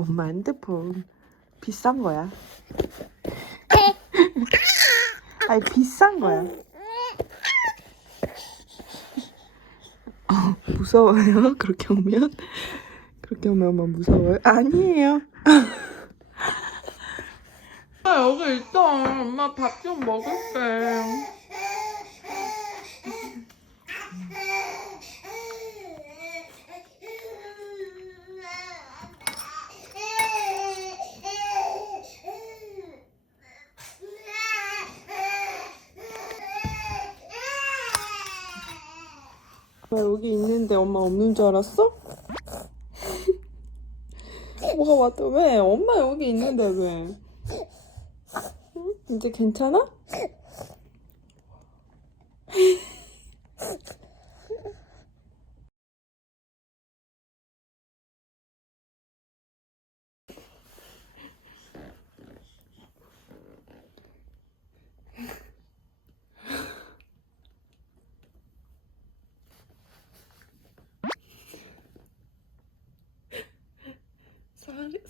엄마 핸드폰 비싼 거야. 아니 비싼 거야. 어, 무서워요? 그렇게 오면? 그렇게 오면 엄마 무서워요? 아니에요. 아, 여기 있어. 엄마 밥 좀 먹을게. 엄마 여기 있는데 엄마 없는 줄 알았어? 뭐가 왔다 왜? 엄마 여기 있는데 왜? 응? 이제 괜찮아?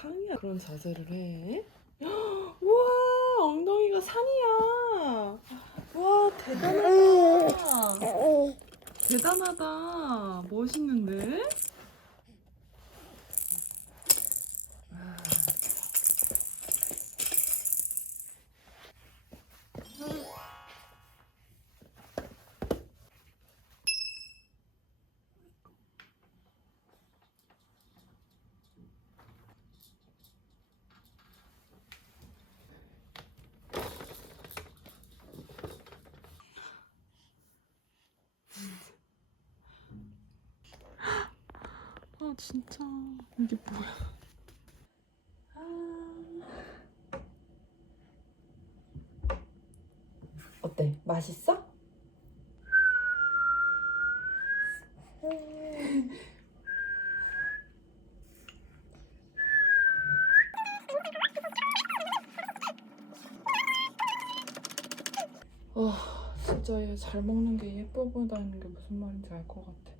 상, 상이야 그런 자세를 해? 우와 엉덩이가 산이야 와 대단하다 대단하다 멋있는데? 아 진짜 이게 뭐야 어때? 맛있어? 아 진짜 얘 잘 먹는 게 예뻐 보인다는 게 무슨 말인지 알 것 같아.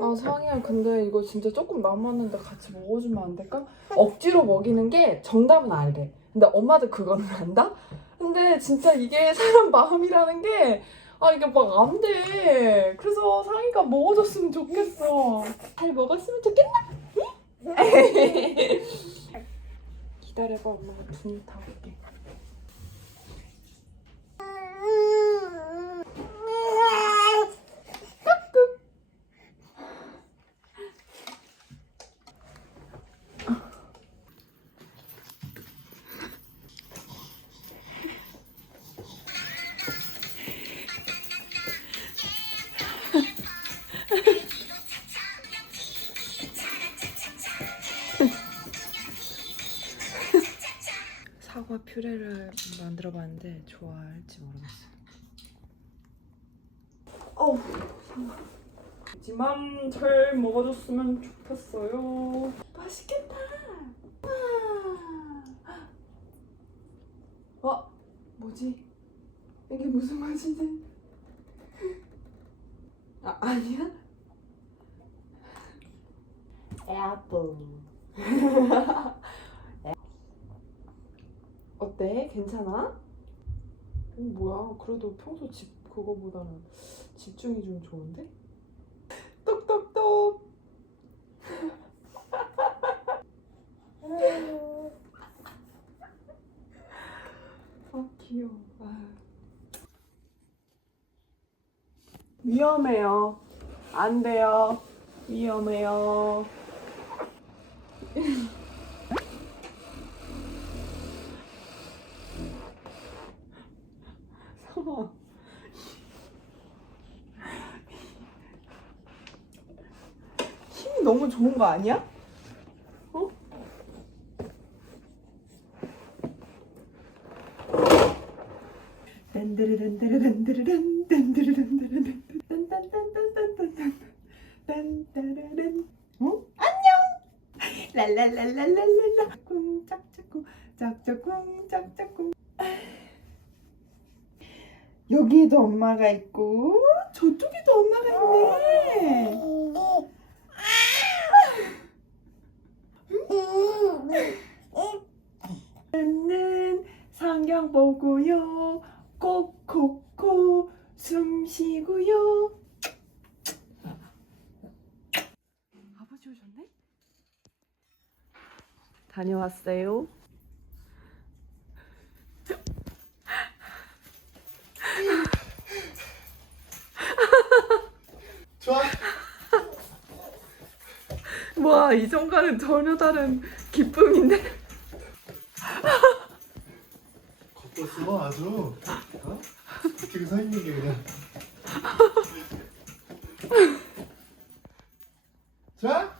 아 상이야 근데 이거 진짜 조금 남았는데 같이 먹어주면 안 될까? 억지로 먹이는 게 정답은 알래 근데 엄마도 그거는 안다? 근데 진짜 이게 사람 마음이라는 게 아 이게 막 안 돼. 그래서 상이가 먹어줬으면 좋겠어. 잘 먹었으면 좋겠나? 응? 기다려봐 엄마가 분유 타올게. 퓨레를 만들어 봤는데 좋아할지 모르겠어요. 어우, 하지만 잘 먹어줬으면 좋겠어요. 맛있겠다. 와, 어, 뭐지? 이게 무슨 맛이지? 아 아니야? 애플. 어때? 괜찮아? 어, 뭐야? 그래도 평소 집 그거보다는 집중이 좀 좋은데? 똑똑똑. 아 귀여워. 아. 위험해요. 안 돼요. 위험해요. 힘이 너무 좋은 거 아니야? 어? 어? 안녕! 랄랄랄랄랄랄라 쿵짝짝쿵 짝짝쿵 짝짝쿵 여기에도 엄마가 있고 저쪽에도 엄마가 있네. 는 성경 보고요. 꼭콕콕 숨 쉬고요. 아버지 오셨네? 다녀왔어요. 좋아. 와 이전과는 전혀 다른 기쁨인데. 겉었어 아주. 어? 이렇게 서 있는 게 그냥. 좋아?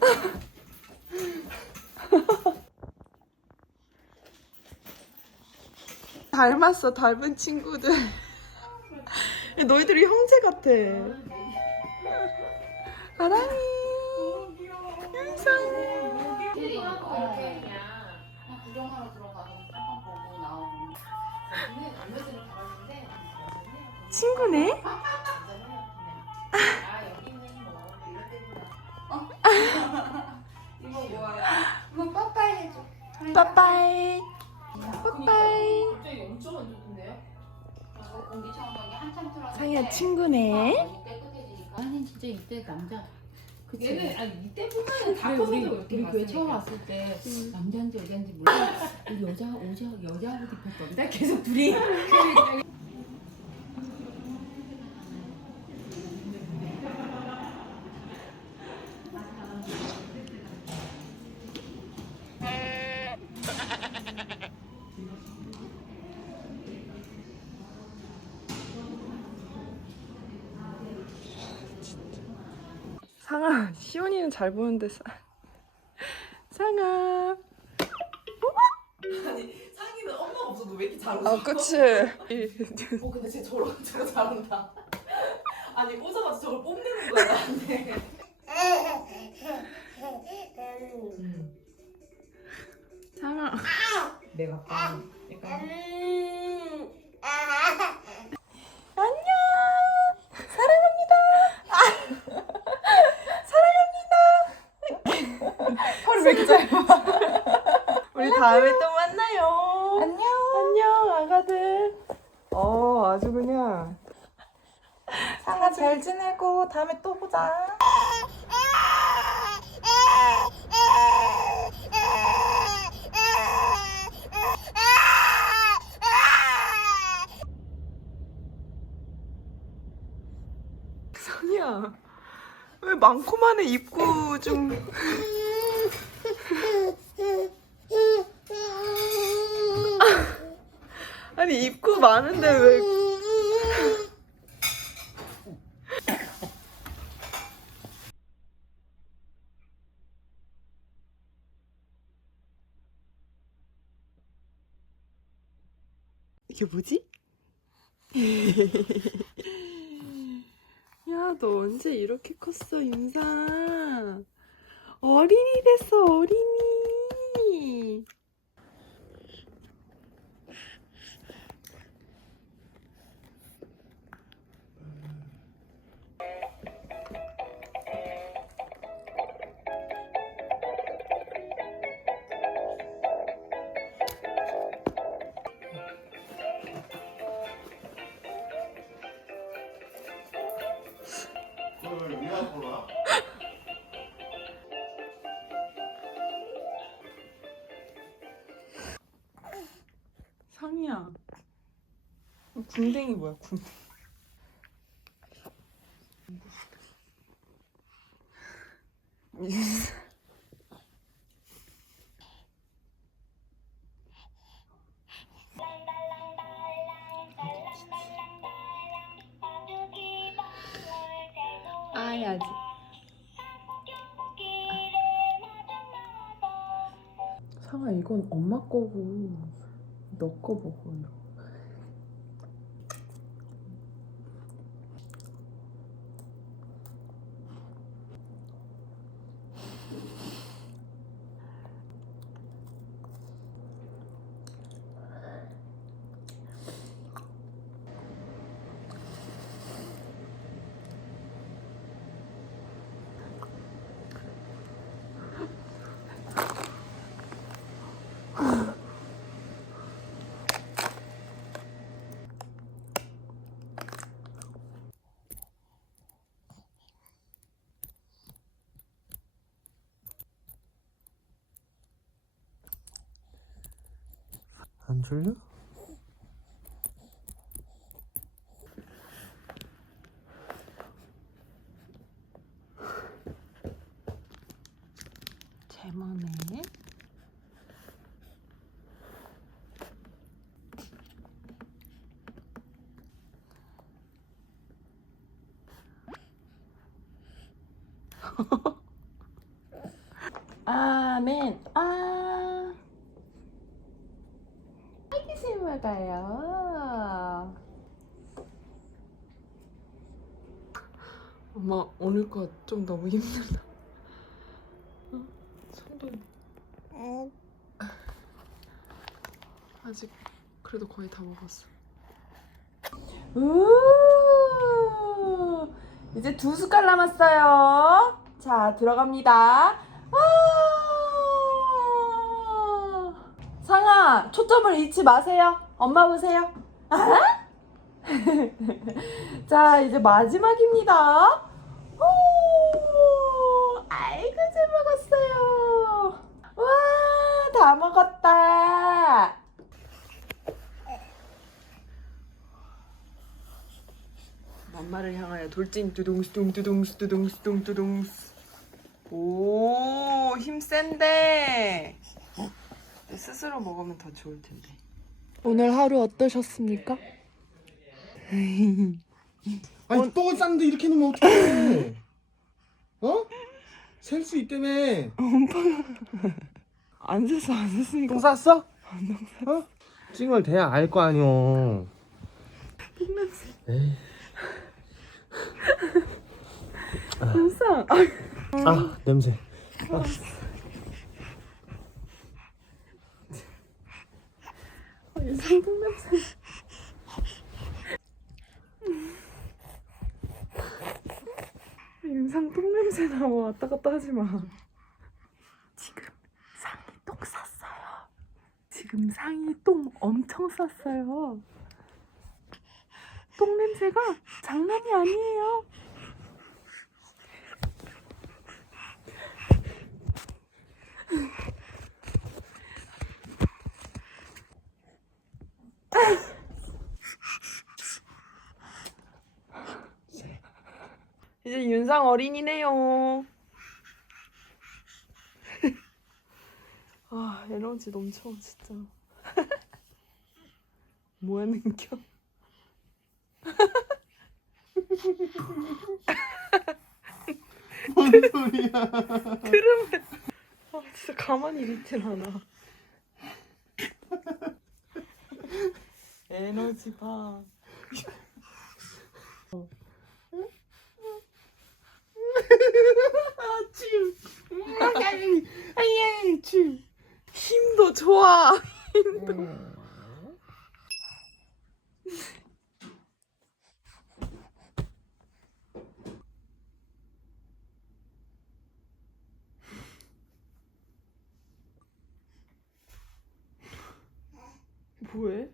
닮았어 닮은 친구들. 너희들이 형제 같아. 가랑이. 윤상. 이거 이렇게 그냥 구경하러 들어가서 잠깐 보고 나오고 거기는 안면으로 가봤는데 친구네. 아 여기는 뭐 이런 데구나 이거 뭐야 이거 빠빠이 해줘 빠빠이. 빠빠이. 갑자기 엄청 안 좋던 상이야 친구네. 깨끗해지니까 아니 진짜 이때 남자 그치? 얘는 아니 이때 보면은 다 그래, 커서 우리, 이렇게 교회 처음 봤으니까. 왔을 때 남자인지 여자인지 몰라 우리 여자 오자 여자 옷 입혔거든 계속 둘이 상아, 시온이는 잘 보는데 사... 상아. 상이는 엄마가 없어도 왜 이렇게 잘 웃어? 아, 그치. 어 근데 쟤 저런 저거 잘한다. 아니 오자마자 저걸 뽐내는 거야 나한테. 상아. 내가 약간 약간 안녕. 사랑합니다. 사랑합니다. 털이 왜 이렇게 짧아? 우리 다음에 또 만나요. 안녕. 안녕, 아가들. 어, 아주 그냥. 상아 잘 지내고 다음에 또 보자. 선이야. 왜 많고만의 입구 좀. 아니 입구 많은데 왜? 이게 뭐지? 야, 너 언제 이렇게 컸어, 윤상? 어린이 됐어, 어린이. 상이야. 군댕이 뭐야, 군댕이. 아야지. 상아 이건 엄마 거고 너 거 먹어 이 안 졸려? 제만해. 아멘. 아. 아기 세마가요. 거 좀 너무 힘들다. 어? 손도 아직 그래도 거의 다 먹었어. 우 이제 두 숟갈 남았어요. 자, 들어갑니다. 아! 상아, 초점을 잃지 마세요. 엄마 보세요. 아? 자, 이제 마지막입니다. 오! 아이고, 잘 먹었어요. 와, 다 먹었다. 맘마를 향하여 돌진 두둥스 둥두둥스 두둥스 둥두둥스. 오힘 센데. 스스로 먹으면 더 좋을 텐데. 오늘 하루 어떠셨습니까? 아니 똥을 쌌는데 이렇게 놓으면 어떡해? 어? 셀 수 있다며 안 셌어 안 셌으니까. 똥 쌌어? 어? 찡을 대야 알 거 아니오. 에이. 진짜 아 냄새. 유상통 냄새. 윤상통 냄새 나고 왔다 갔다 하지 마 지금 상이 똥 쌌어요 지금 상이 똥 엄청 쌌어요 똥 냄새가 장난이 아니에요 이제 윤상 어린이네요. 아 에너지 넘쳐 진짜. 뭐 하는 겨? 뭔 소리야 들으면 아 진짜 가만히 있질 않아. 에너지 봐. 아침. 아이 아이 침. 좋아. 뭐해?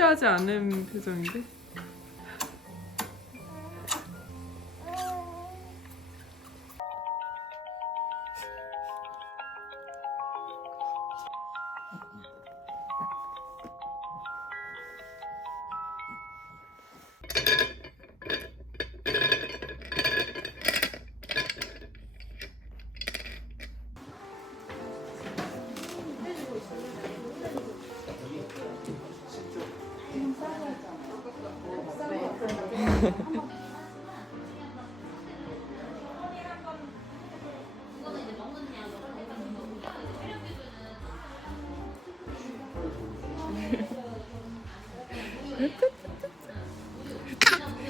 하지 않은 표정인데?